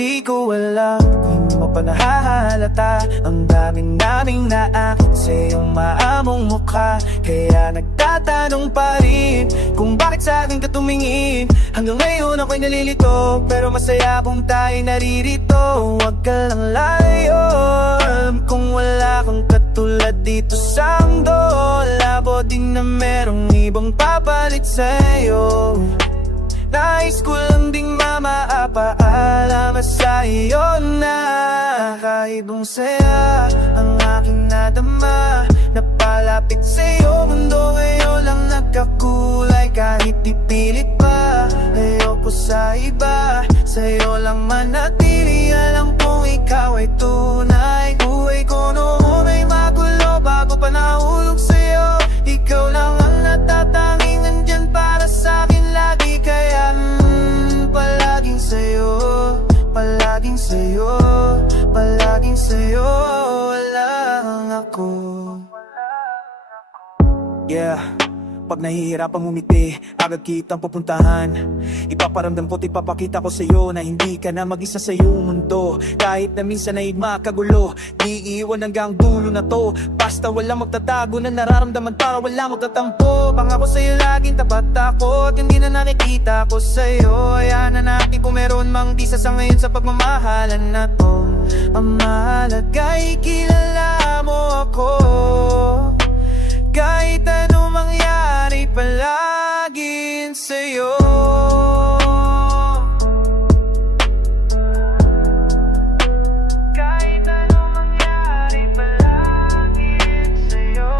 Di ko alam kung mo pa nahahalata ang daming naming naakit sa iyong maamong mukha. Kaya nagtatanong pa rin kung bakit sa akin ka tumingin. Hanggang ngayon ako'y nalilito, pero masaya kung tayo'y naririto. Huwag ka lang layo, alam kung wala kang katulad dito sa mundo. Labo din na merong ibang papalit sa'yo. Nais ko lang ding mamapaalam sa iyo na kakaibang saya ang aking nadama. Napalapit sa iyo, mundo ngayon lang nagkakulay. Kahit ipilit pa, ayoko sa iba. Sa'yo lang manatili, alam kong ikaw ay tunay. Buhay ko noon ay magulo bago pa nahulog sa'yo. Ikaw lang ang natatanging nandyan para sa'kin lagi. Kaya palaging sa'yo, palaging sa'yo, palaging sa'yo lang ako. Yeah, pag nahihirapang umiti, agad kitang pupuntahan. Ipaparamdam ko't ipapakita ko sa'yo na hindi ka na mag-isa sa iyong mundo. Kahit na minsan ay makagulo, di iwan hanggang dulo na to. Basta walang magtatago na nararamdaman para walang magtatampo. Pangako sa'yo laging tapat ako at hindi na nakikita ko sa'yo. Hayaan na natin kung meron mang di sasangayon sa pagmamahalan na to. Ang mahalaga'y kilala mo ako. Kahit ano mangyari, palaging sa'yo. Kahit ano mangyari, palaging sa'yo.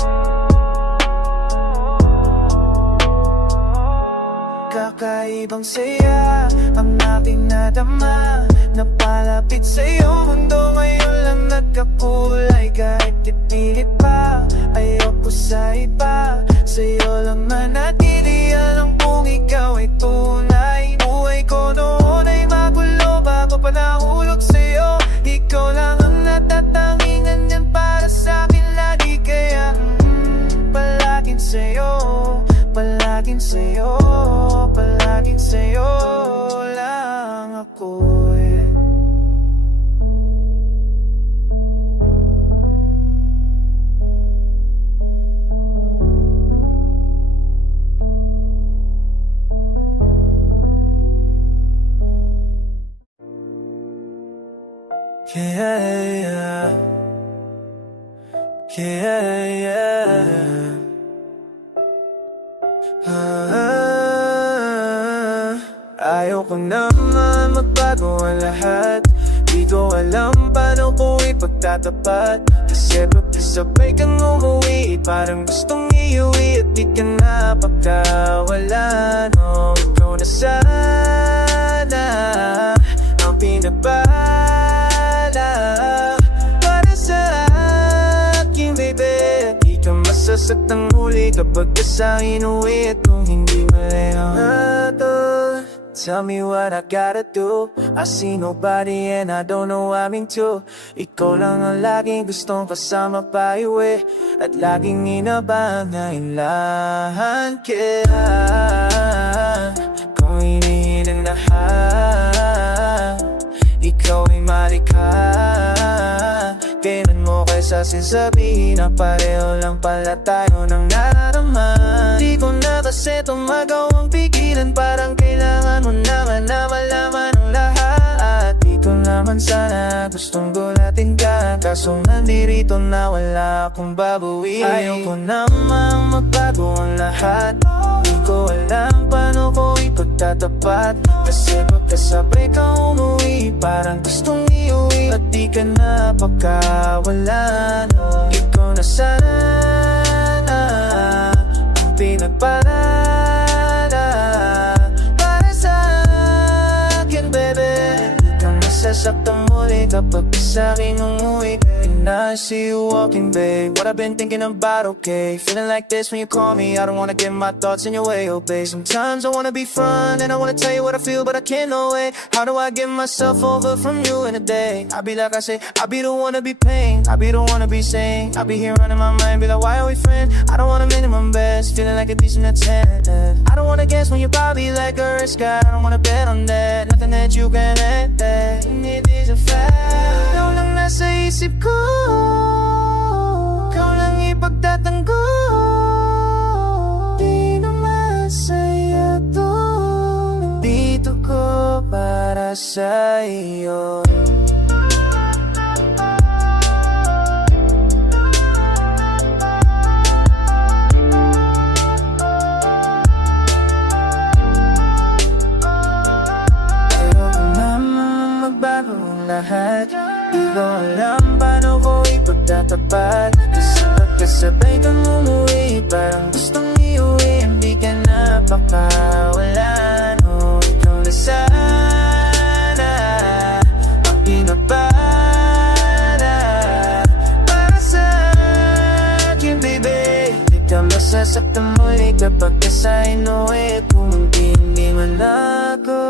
Kakaibang saya ang aking nadama. Napalapit sa'yo, mundo ngayon lang nagkakulay. Kahit ipilit pa, ayoko sa iba. Sa'yo lang manatili, alam kong ikaw ay tunay. Buhay ko noon ay magulo bago pa nahulog sa'yo. Ikaw lang ang natatanging nandyan para sa'kin lagi. Kaya palaging sa'yo, palaging sa'yo, palaging sa'yo lang ako. Yeah, yeah, yeah. Ayaw ko naman magbago ang lahat. Di ko alam paano ko ipagtatapat. Kasi sabay kang umuwi, parang gustong iuwi. At di ka na pagkawalan. Oh, ikaw na sana ang pinabala para sa akin, baby. Di ka masasaktan muli kapag ka sa inuwi. At kung hindi mali ang ato, tell me what I gotta do. I see nobody and I don't know what I'm into. Ikaw lang ang laging gustong kasama pa iwi. At laging inabangan na ilan. Kaya kung hinihin ang lahat, ikaw ay malika. Kailan mo kaysa sasabihin na pareho lang pala tayo ng nararamdaman. Di ko na kasi ito magawang pigilan. Parang kailangan mo naman na malaman ang lahat. Di ko naman sana gustong gulatin ka, kaso nandirito na wala akong babawiin. Ayaw ko namang magbago ang lahat. Di ko alam paano ko ipagtatapat. Kasi pagkasabay ka umuwi, parang gustong iuwi. At di ka na pagkawalan. Ikaw na sana ang pinagpalala para sa akin, baby. Di ka masasaktan muli kapag sa'kin umuwi. And I see you walking, babe. What I've been thinking about, okay. Feeling like this when you call me. I don't wanna get my thoughts in your way, oh babe. Sometimes I wanna be fun and I wanna tell you what I feel, but I can't, no way. How do I get myself over from you in a day? I be like I say, I be the one to be paying, I be the one to be saying. I be here running my mind, be like, why are we friends? I don't want a minimum best, feeling like a decent at 10. I don't wanna guess when you're probably like a risk guy. I don't wanna bet on that, nothing that you can add that. isip ko, ikaw lang ipagtatanggol. Di na masaya to, nandito ko para sa iyo. Lahat, di ko alam paano ko ipagtatapat. Kasi pagkasabay kang umuwi, parang gustong iuwi. Hindi ka napakawalan, oh, ikaw na sana ang pinapala para sa akin, baby. Di ka masasaktan muli kapag sa inuwi. Kung hindi man ako,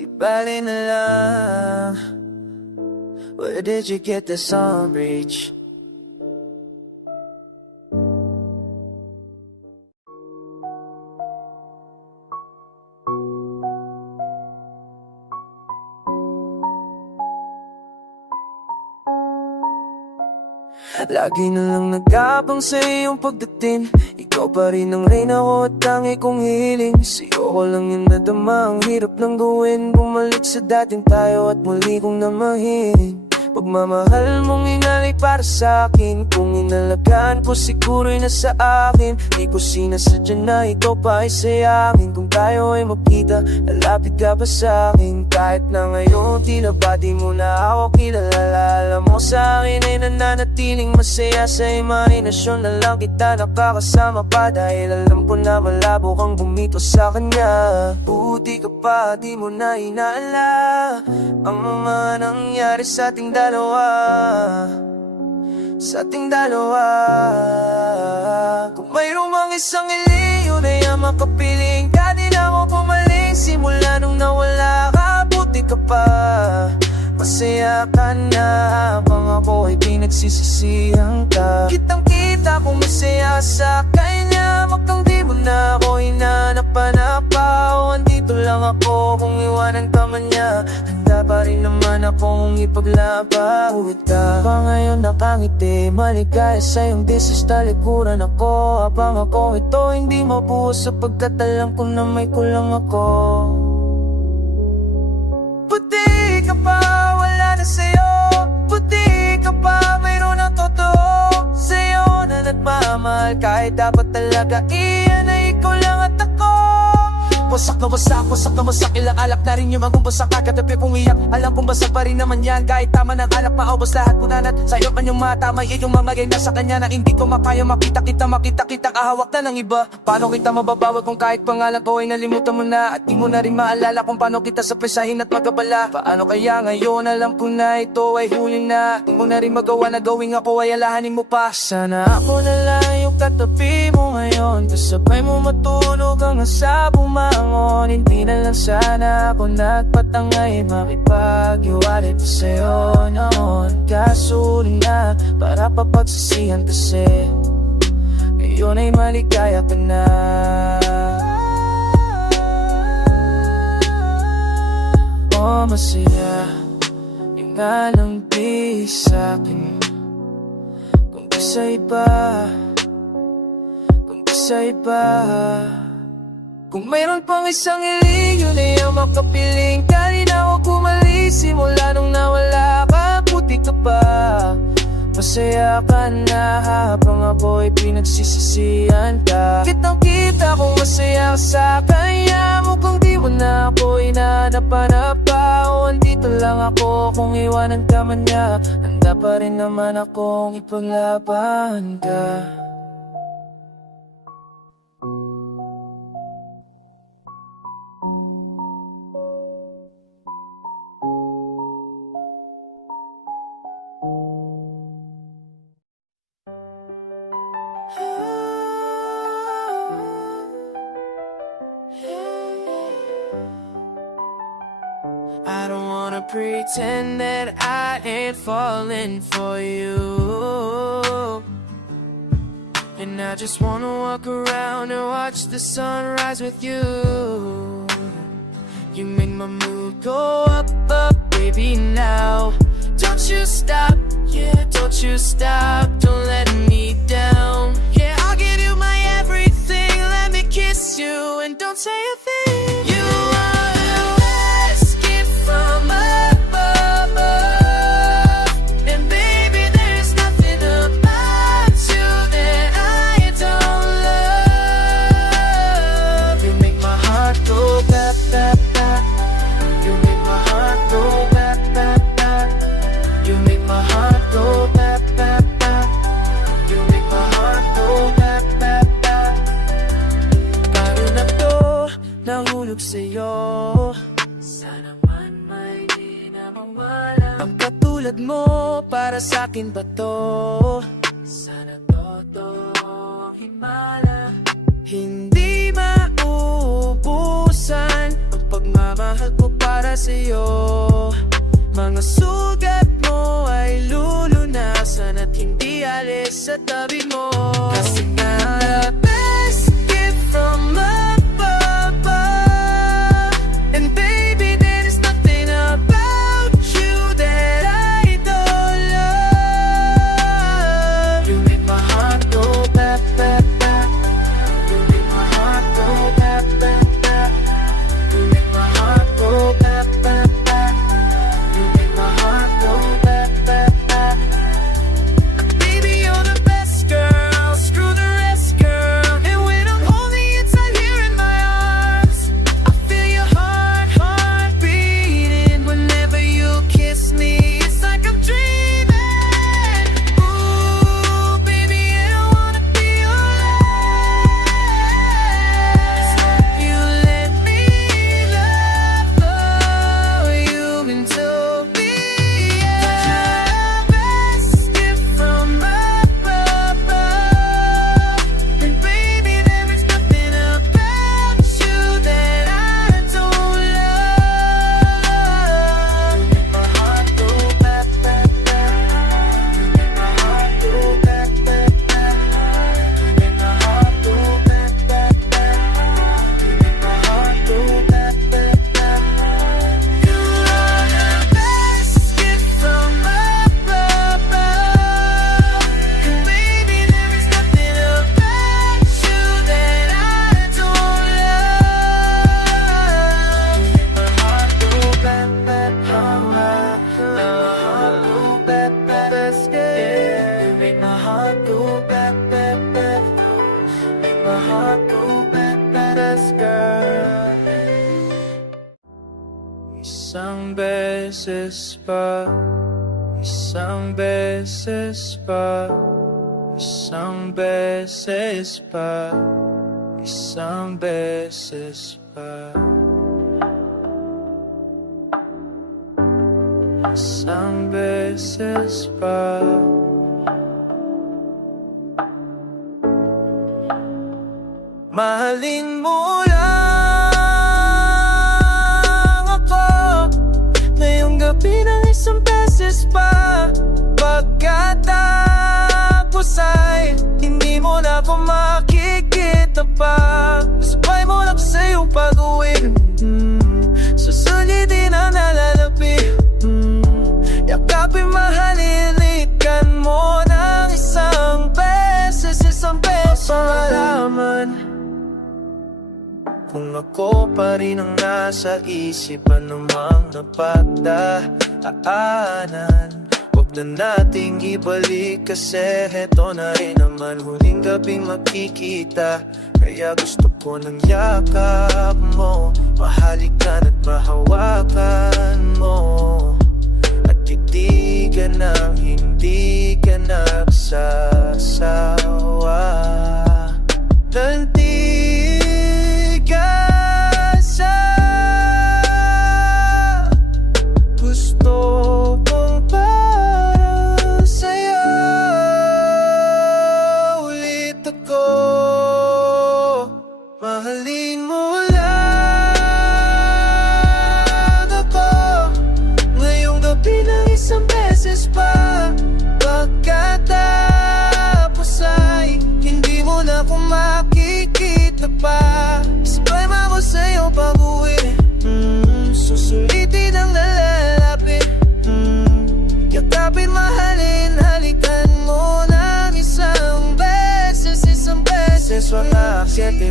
di bali na lang. Where did you get the song reach? Lagi na lang nag-aabang sa iyong pagdating. Ikaw pa rin ang reyna ko at tangi kong hiling. Sa'yo ko lang yung nadama, ang hirap lang gawin. Bumalik sa dating tayo at muli kong namahin. Pagmamahal mong inalay para sa akin. Kung inalagaan ko siguro'y nasa akin. Di ko sinasadya na ikaw pa ay sayangin. Kung tayo ay magkita, lalapit ka pa sa akin. Kahit na ngayon tila ba di mo na ako kilala. Alam mo sa akin ay nananatiling masaya. Sa imahinasyon na lang kita nakakasama pa. Dahil alam ko na malabo kang bumito sa kanya. Buti ka pa, di mo na inaala ang mga nangyari sa ating dalawa. Sa ating dalawa. Kung mayroong mga isang iliyo na yung makapiling ka, di na ako pumaling. Simula nung nawala ka, buti ka pa. Masaya ka na habang ako ay pinagsisisihan ka. Kitang kita kung masaya sa kanya. Magkang di mo na ako hinanap-hanapaw. Andito lang ako kung iwanan ka man niya. Handa pa rin naman akong ipaglaban. Ka pa ngayon nakangiti, maligaya sa iyong disis. Talikuran ako habang ako ito hindi mabuhos. Sapagkat alam ko na may kulang ako. Puti ka pa, wala na sa'yo. Puti ka pa, mayroon ang totoo sa'yo na nagmamahal. Kahit dapat talaga iyan ay ikaw lang at ako. Wasak na wasak, ilang alak na rin yung magumbasa. Kakatabi kong iyak, alam kong basag pa rin naman yan. Kahit tama ng alak, maubos lahat punanat. Sa'yo man yung mata, may iyong mamagay na sa kanya. Na hindi ko mapaya, makita kita kahawak na ng iba. Paano kita mababawal kung kahit pangalan ko ay nalimutan mo na. At di mo na rin maalala kung paano kita sapresahin at magabala. Paano kaya ngayon, alam ko na ito ay huli na. Di mo na rin magawa na gawing ako ay alahanin mo pa. Sana ako na lang yung katabi mo ngayon. Kasabay mo matulog hanggang sa bumangon. Hindi na lang sana ako nagpatangay, makipag-iwalit pa sa'yo noon. Kaso na para papagsisihan kasi ngayon ay maligaya ka na. Oh, masaya yung nga lang di sa'kin. Kung di sa iba, kung di sa iba. Kung mayroon pang isang iliyo na yung makapiling ka, di na ako kumalis. Simula nung nawala ka, puti ka pa. Masaya ka na habang ako'y pinagsisisihan ka. Kitang kita kung masaya ka sa kanya. Mukhang di mo na ako hinanap-hanap pa. O andito lang ako kung iwanan ka man niya. Handa pa rin naman akong ipaglaban ka. I don't wanna pretend that I ain't falling for you. And I just wanna walk around and watch the sunrise with you. You make my mood go up, up, baby, now. Don't you you stop, yeah, don't you stop, don't let me down. Yeah, I'll give you my everything, let me kiss you and don't say a thing. You are the best gift from above, and baby, there's nothing about you that I don't love. You make my heart go bap, bap, bap. You make my heart go bap, bap, bap. You make my heart go bap, bap, bap. You make my heart go bap, bap, bap. Paro na to, nahulog sa'yo. Sana man may di na mawala. Ang katulad mo, para sa'kin ba to? Sana totoo himala. Hindi mauubusan ang pagmamahal ko para sa'yo. Mga sugat mo ay lulunasan at hindi alis sa tabi mo. Kasi nga the best gift from above, and baby, there is nothing about you that I don't love. You make my heart go bap, bap, bap. You make my heart go bap, bap, bap. You make my heart go bap, bap, bap. You make my heart go bap, bap, bap. Baby, you're the best girl, screw the rest, girl. And when I'm holding you tight here in my arms, I feel your heart beating. Whenever you kiss me, it's like I'm dreaming. Ooh, baby, I wanna be your last. You let me love you until me. Yeah, best gift from above, and baby, there is nothing about you that I don't love. You make my heart go bap, bap, bap. You make my heart go bap, bap, bap. You make my heart go bap, bap, bap. You make my heart go bap, bap, bap. You are the best gift from above, and baby, there is nothing about you that I don't love. You make my heart go bap, bap, you make my heart go bap, bap, bap. Make my heart go bap, bap, girl. Isang beses pa, isang beses pa, isang beses pa, isang beses pa. Isang beses pa. Mahalin mo lang ako ngayong gabi ng isang beses pa. Pagkatapos ay hindi mo na ako makikita pa. Sabay mo lang sa'yo pag-uwi, susulitin ang nalalapi. Yakapin, mahalilikan mo ng isang beses, isang beses. Pangalaman kung ako pa rin ang nasa isip, anumang napagdaanan, huwag na nating ibalik kasi heto na rin naman huling gabing magkikita. Kaya gusto ko ng yakap mo, mahalikan at mahawakan mo, at titigan ng hindi ka nagsasawa. Lantigan sa gusto kong para sa'yo. Ulit ako, mahalin mo lang ako ngayong gabi ng isang beses pa. Pagkatapos ay hindi mo na ako makikita pa. Sabay mo ako sa'yo pag-uwi, susulitin ang nalalapit, yakapin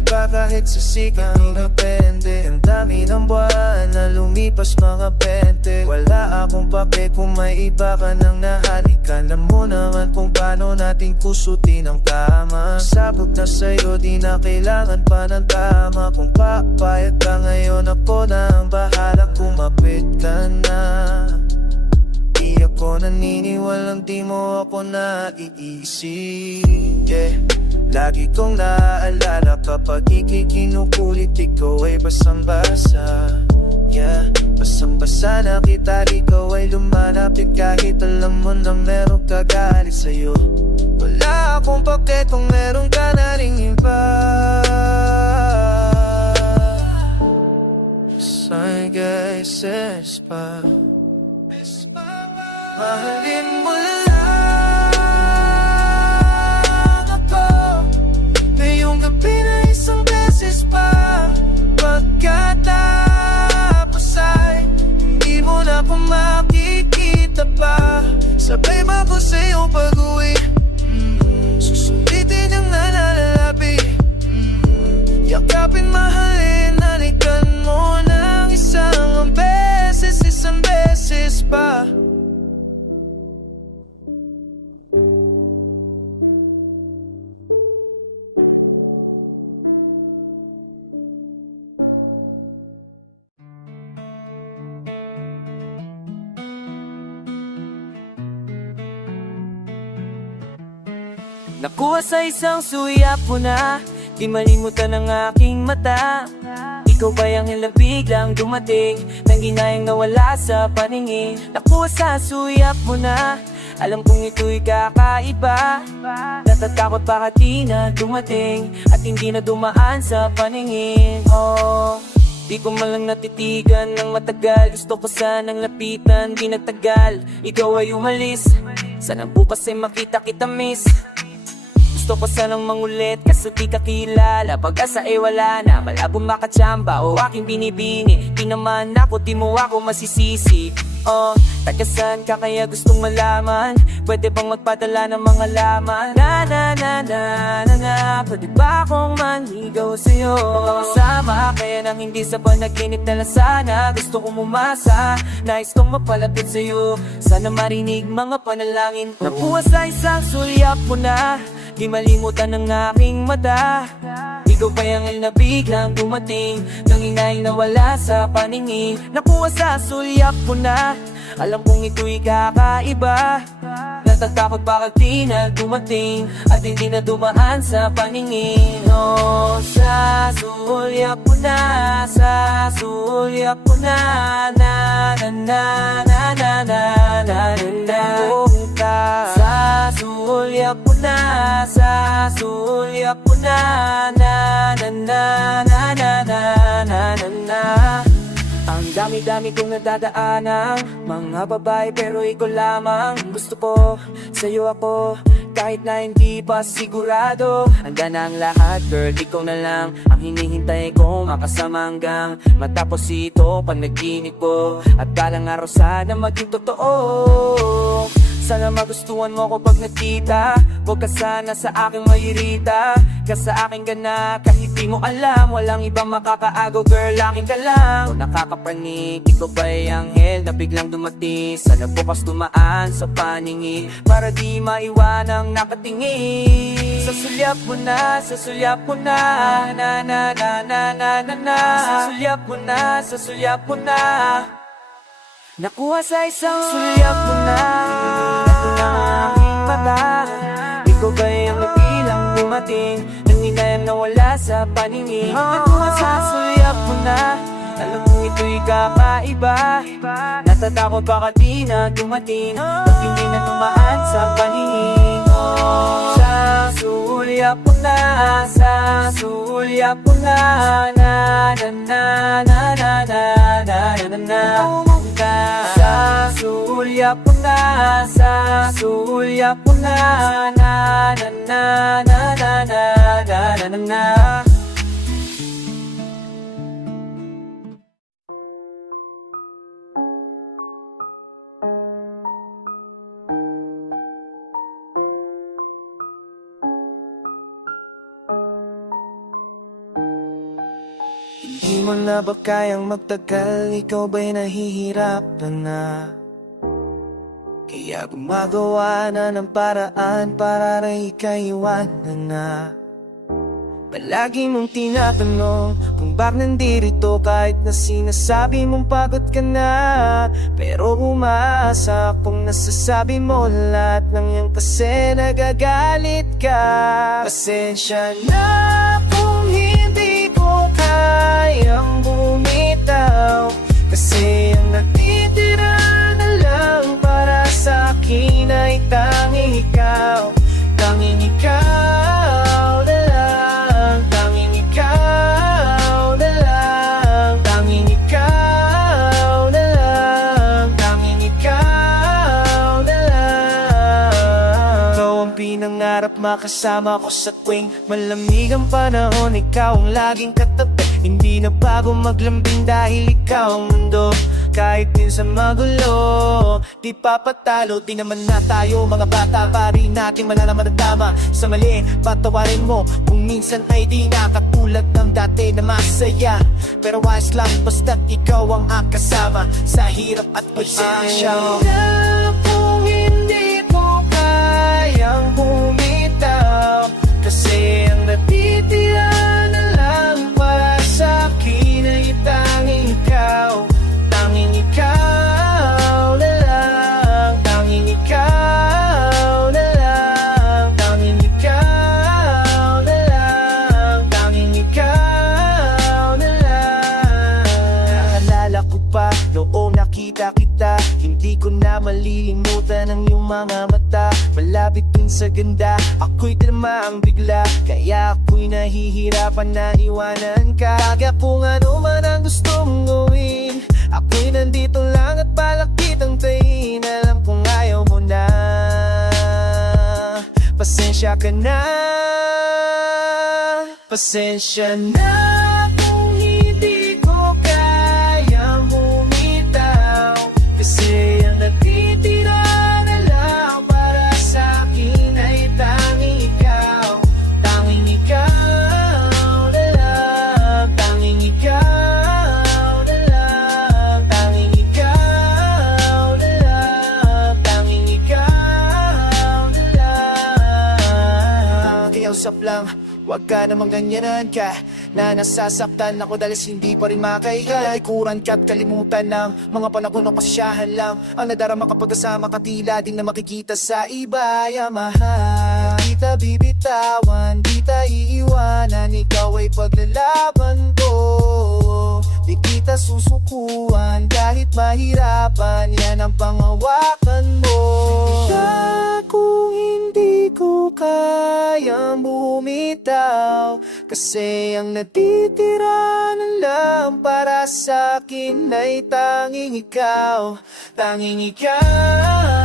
kakaiba kahit sa sikat di napende. Ang dami ng buwan na lumipas mga 20. Wala akong pape kung may iba ka nang nahalikan. Alam mo naman kung paano natin kusutin ang tama. Sabog na sa'yo, di na kailangan pa ng tama. Kung papayag ka ngayon, ako na ang bahala. Kumapit ka na. Di ako naniniwalang di mo ako naiisip. Yeah. Lagi kong naaalala kapag ikikinukulit, ikaw ay basang-basa. Yeah, basang-basa na kita, ikaw ay lumalapit kahit alam mo na meron kagalit sa'yo. Wala akong pake kung meron ka na ring iba. Sorry guys, pa mahalin mo lang ako ngayong gabi na isang beses pa. Pagkatapos ay hindi mo na ako makikita pa. Sabay ba ko sa'yo pag-uwi? Susunditin ang nalalapit. Yakapin, mahalin, halikan mo ng isang beses pa. Nakuha sa isang suyap mo na, di malimutan ang aking mata. Ikaw ba'y ang biglang dumating, nang ginayang nawala sa paningin. Nakuha sa suyap mo na, alam kong ito'y kakaiba. Natatakot baka di na dumating, at hindi na dumaan sa paningin. Oh, di ko man lang natitigan ng matagal. Gusto ko sanang lapitan, di nagtagal. Ikaw ay umalis, sana bukas ay makita kita miss. Gusto ko sanang mangulit kaso di ka kilala. Pag-asa ay wala na, malabong makatsamba o aking binibini. Di naman ako, di mo ako masisisi. Oh, taga saan ka kaya gustong malaman? Pwede bang magpadala ng mga laman? Pwede ba akong manligaw sa'yo? Makakasama kaya nang hindi sa panaginip na lang sana. Gusto kong umasa, nais kong mapalapit sa'yo. Sana marinig mga panalangin ko. Nakuha sa isang sulyap mo na, di malimutan ang aking mata. Ikaw ba yung biglang dumating, nang inay nawala sa paningin. Nakuha sa sulyap mo na, alam kong ito'y kakaiba. Natatakot baka di na dumating, at hindi na dumaan sa paningin. Oh, sa sulyap mo na, sa sulyap mo na, na na na na na na na na. Sa sulyap mo na, sa sulyap mo na, na na na na na na na na. Ang dami-dami kong nadadaanang mga babae, pero ikaw lamang gusto ko. Sa'yo ako, kahit na hindi pa sigurado. Handa na ang lahat, girl, ikaw na lang ang hinihintay ko. Makasama hanggang matapos ito panaginip ko. At balang araw sana maging totoo. Sana magustuhan mo ko pag nakita. Huwag ka sana sa aking mairita. Ka sa aking gana, kahit di mo alam. Walang ibang makakaagaw, girl, aking ka lang. O nakakapanig, ikaw ba'y anghel na biglang dumating? Sana bukas dumaan sa paningin, para di maiwanang nakatingin. Sa sulyap mo na, sa sulyap mo na, na na na na na na na. Sa sulyap mo na, sa sulyap mo na. Nakuha sa isang sulyap mo na, ng aking mata. Ikaw ba'y ang napilang dumating, nang inayang nawala sa paningin. Nakuha sa sulyap mo na, alam kong ito'y kakaiba. Natatakot baka di na dumating, at hindi na tumaan sa paningin. Oh, sa sulyap mo na, sa sulyap mo na, na na na na na na na na na. Sa sulyap mo na, sa sulyap mo na, na na na na na na na na na. Di mo na ba kayang magtagal? Ikaw ba'y nahihirapan na? Kaya gumagawa na ng paraan para na ikaiwanan na. Palagi mong tinatanong kung bakit nandirito kahit na sinasabi mong pagod ka na. Pero umaasa kung nasasabi mo lahat ng yan kasi nagagalit ka. Pasensya na kung hindi ko kayang bumitaw, kasi ang natitira na lang para sa akin ay tanging ikaw. Tanging ikaw na lang, tanging ikaw na lang, tanging ikaw na lang, tanging ikaw na lang. Ikaw ang pinangarap makasama ko sa tuwing malamig ang panahon. Ikaw ang laging katabi, hindi na bago maglambing dahil ikaw ang mundo. Kahit minsan magulo, di papatalo, di naman na tayo mga bata. Pa rin natin malalaman ang tama sa mali, patawarin mo kung minsan ay di na katulad ng dati na masaya. Pero ayos lang basta't ikaw ang kasama sa hirap at pagsensya. Na kung hindi ko kayang bumitaw, kasi ang natitira na lang para sa akin ay tanging ikaw. Tanging ikaw na lang, tanging ikaw na lang, tanging ikaw na lang, tanging ikaw na lang. Naalala ko pa noong nakita kita, hindi ko na malilimutan ang iyong mga mata. Malapit dun sa ganda, ako'y tinamaang bigla, kaya ako'y nahihirapan na iwanan ka. Kaya kung ano man ang gusto mong gawin, ako'y nandito lang at balak kitang tayin. Alam kong ayaw mo na, pasensya ka na. Pasensya na kung hindi ko kayang bumitaw, kasi ang natitira na lang para sa akin ay tanging ikaw. Tanging ikaw na lang, tanging ikaw na lang, tanging ikaw na lang, tanging ikaw na lang. Kiyausap lang, wag ka namang ganyanan ka, na nasasaktan ako dahil hindi pa rin makahiga. Kuran ka at kalimutan ng mga panahon ng pasyahan lang ang nadarama kapag kasama ka, tila din na makikita sa iba. Ya mahal, di ta bibitawan, di ta iiwanan, ikaw ay paglalaban ko. Di kita susukuan kahit mahirapan, yan ang panghawakan mo. Kung hindi ko kayang bumitaw, kasi ang natitira na lang para sa akin ay tanging ikaw. Tanging ikaw